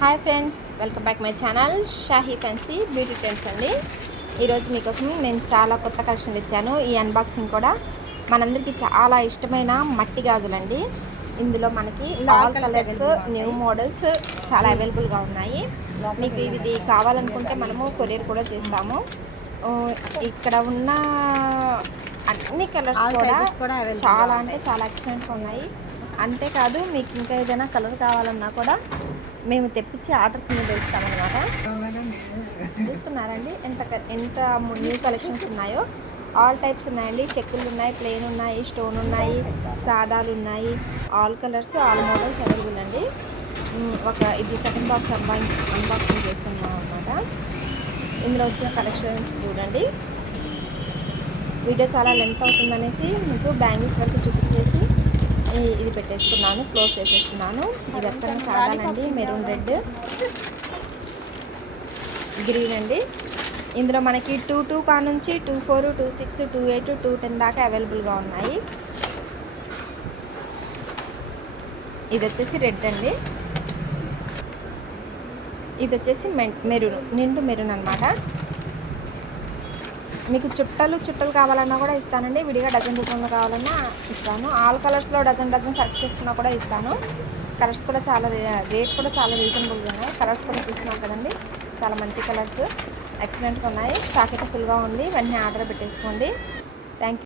Hi friends welcome back my channel Shahi fancy beauty trends అండి. ఈరోజు మీకోసం నేను చాలా కొత్త కలెక్షన్ తెచ్చాను. ఈ అన్బాక్సింగ్ కూడా మనందరికీ చాలా ఇష్టమైన మట్టి గాజులండి. ఇందులో మనకి ఆల్ కలర్స్ న్యూ మోడల్స్ చాలా అవైలబుల్గా ఉన్నాయి. మీకు ఇది కావాలనుకుంటే మనము కొరియర్ కూడా చేస్తాము. ఓ, ఇక్కడ ఉన్న అన్ని కలర్స్ కూడా చాలా అంటే చాలా ఎక్సలెంట్గా ఉన్నాయి. అంతేకాదు మీకు ఇంకా ఏదైనా కలర్ కావాలన్నా కూడా మేము తెప్పించి ఆర్డర్స్ మీద ఇస్తామన్నమాట చూస్తున్నారండి ఎంత ఎంత న్యూ కలెక్షన్స్ ఉన్నాయో. ఆల్ టైప్స్ ఉన్నాయండి. చెక్కులు ఉన్నాయి ప్లెయిన్ ఉన్నాయి స్టోన్ ఉన్నాయి సాదాలు ఉన్నాయి. All colours all models available అండి. ఒక ఇది సెకండ్ బాక్స్ అన్బా అన్బాక్సింగ్ చేస్తున్నాం అనమాట ఇందులో వచ్చిన కలెక్షన్స్ చూడండి. వీడియో చాలా లెంత్ అవుతుందనేసి మీకు బ్యాంగిల్స్ వరకు చూపించేసి ఇది పెట్టేసుకున్నాను క్లోజ్ చేసేస్తున్నాను. ఇది వచ్చాక సాగానండి మెరూన్ రెడ్. గ్రీన్ అండి. ఇందులో మనకి టూ టూ కా నుంచి two four two six two eight two ten దాకా అవైలబుల్గా ఉన్నాయి. ఇది వచ్చేసి రెడ్ అండి. ఇది వచ్చేసి మె- మెరూన్ నిండు మెరూన్ అనమాట మీకు చుట్టలు చుట్టలు కావాలన్నా కూడా ఇస్తానండి. విడిగా డజన్ రూపంలో కావాలన్నా ఇస్తాను. ఆల్ కలర్స్లో డజన్ డజన్ సెలెక్ట్ చేసుకున్నా కూడా ఇస్తాను. కలర్స్ కూడా చాలా రేట్ కూడా చాలా రీజనబుల్గా ఉన్నాయి. కలర్స్ కూడా చూస్తున్నాం కదండి. చాలా మంచి కలర్స్ ఎక్సలెంట్గా ఉన్నాయి. స్టాక్ అయితే ఫుల్గా ఉంది. వెంటనే ఆర్డర్ పెట్టేసుకోండి. Thank you